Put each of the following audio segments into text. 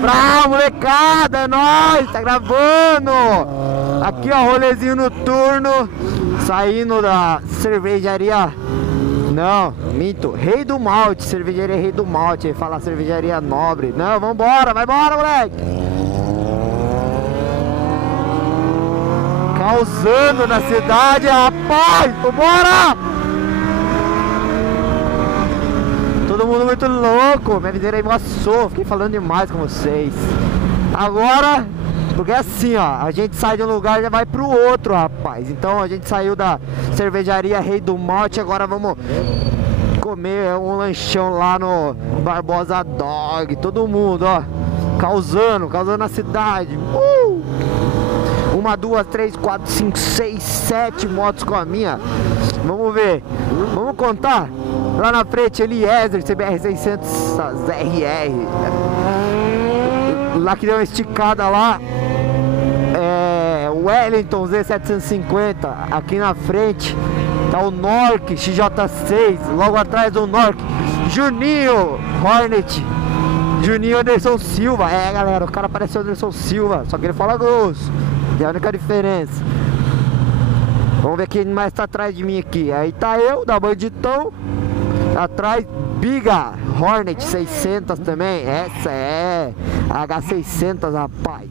Pra molecada, é nóis, tá gravando. Aqui ó, rolezinho noturno. Saindo da cervejaria. Não, minto, Rei do Malte, cervejaria Rei do Malte. Fala cervejaria Nobre. Não, vambora, vai embora, moleque. Causando na cidade, rapaz, vambora. Todo mundo muito louco, minha videira aí embaçou, fiquei falando demais com vocês. Agora, porque é assim ó, a gente sai de um lugar e já vai pro outro, rapaz. Então a gente saiu da cervejaria Rei do Malte, agora vamos comer um lanchão lá no Barbosa Dog. Todo mundo, ó, causando na cidade. 1, 2, 3, 4, 5, 6, 7 motos com a minha. Vamos ver, vamos contar. Lá na frente, Eliezer, CBR 600 RR. Lá que deu uma esticada lá. Wellington Z750. Aqui na frente tá o Nork XJ6. Logo atrás do Nork Juninho Hornet. Juninho Anderson Silva. É galera, o cara parece o Anderson Silva, só que ele fala grosso. É a única diferença. Vamos ver quem mais tá atrás de mim aqui. Aí tá eu, da Banditão. Atrás, Biga Hornet 600 também. Essa é H600, rapaz.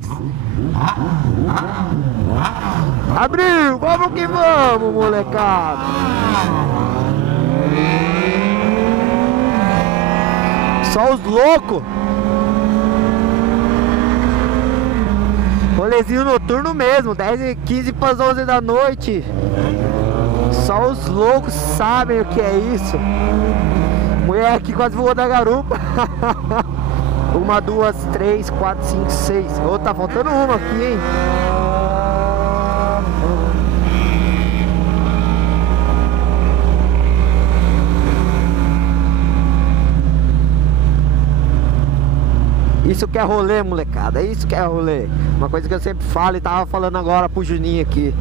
Abriu, vamos que vamos, molecada. Só os loucos. Rolezinho noturno mesmo, 10h15 para as 11 da noite. Só os loucos sabem o que é isso. Mulher aqui quase voou da garupa. 1, 2, 3, 4, 5, 6. Ô, tá faltando uma aqui, hein? Isso que é rolê, molecada. É isso que é rolê. Uma coisa que eu sempre falo e tava falando agora pro Juninho aqui.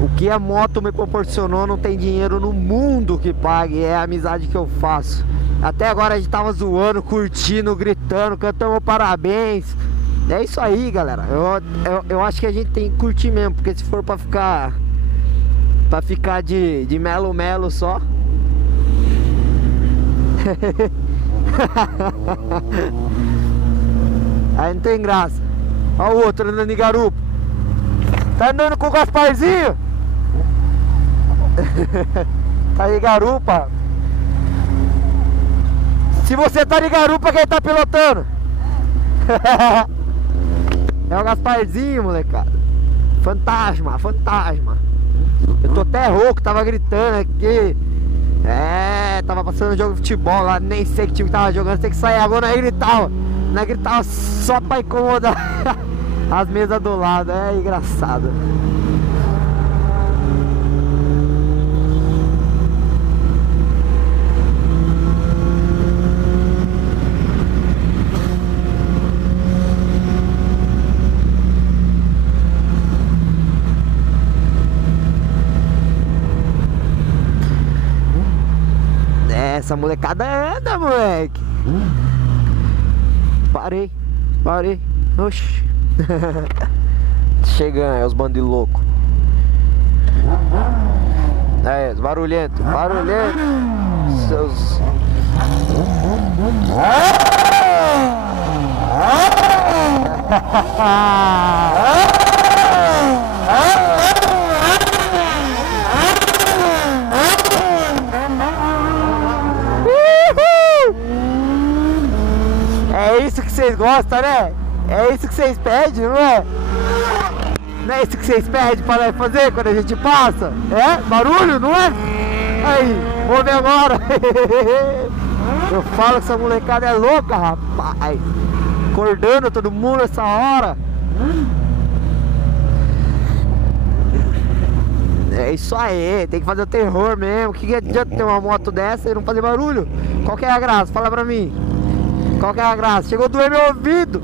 O que a moto me proporcionou não tem dinheiro no mundo que pague. É a amizade que eu faço. Até agora a gente tava zoando, curtindo, gritando, cantando parabéns. É isso aí, galera. Eu acho que a gente tem que curtir mesmo. Porque se for pra ficar de melo só. Aí não tem graça. Olha o outro andando em garupa. Tá andando com o Gasparzinho? Tá aí garupa. Se você tá de garupa, quem tá pilotando? É o Gasparzinho, molecada. Fantasma, fantasma. Eu tô até rouco, tava gritando aqui. Tava passando jogo de futebol lá. Nem sei que time que tava jogando. Sei que sair agora, aí gritava. Não gritava só pra incomodar as mesas do lado. É engraçado. Essa molecada anda, moleque. Parei. Oxi. Chegando, é os bandidos loucos. É, os barulhentos. Seus... É isso que vocês gostam, né? É isso que vocês pedem, não é? Não é isso que vocês pedem para fazer quando a gente passa? É? Barulho, não é? Aí, vou ver agora. Eu falo que essa molecada é louca, rapaz. Acordando todo mundo essa hora. É isso aí, tem que fazer o terror mesmo. Que adianta ter uma moto dessa e não fazer barulho? Qual que é a graça? Fala pra mim. Qual que é a graça? Chegou a doer meu ouvido.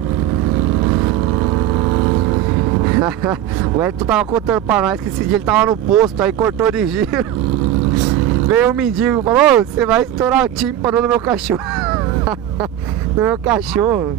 O Edson tava contando pra nós que esse dia ele tava no posto, aí cortou de giro. Veio um mendigo e falou: você vai estourar o tímpano do meu cachorro. no meu cachorro.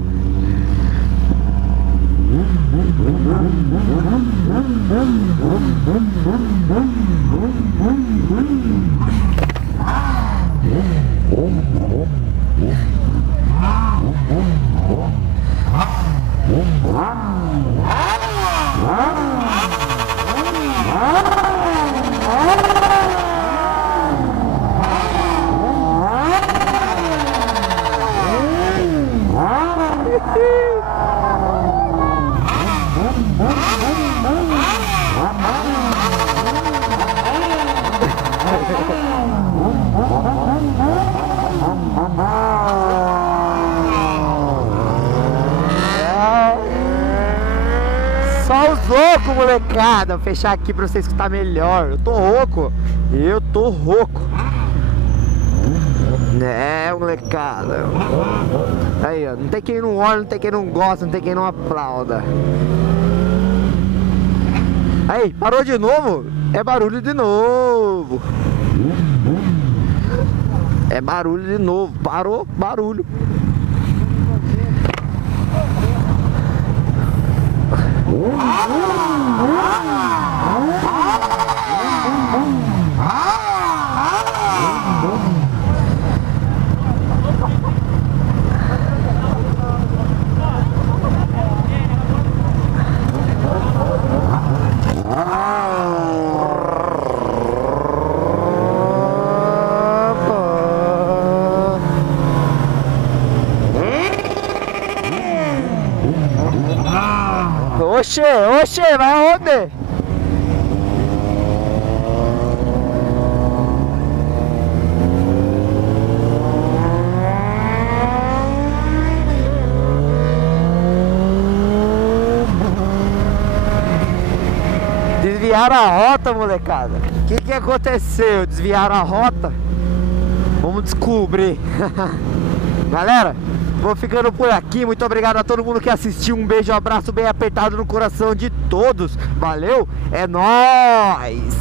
Só os loucos, molecada. Vou fechar aqui pra você escutar melhor. Eu tô rouco. Eu tô rouco. É, molecada. Aí, ó. Não tem quem não olha, não tem quem não gosta, não tem quem não aplauda. Aí, parou de novo? É barulho de novo. É barulho de novo. Parou, barulho. Oxê, oxê, vai onde? Desviaram a rota, molecada. O que aconteceu? Desviaram a rota? Vamos descobrir. Galera, vou ficando por aqui. Muito obrigado a todo mundo que assistiu. Um beijo, um abraço bem apertado no coração de todos. Valeu, é nóis!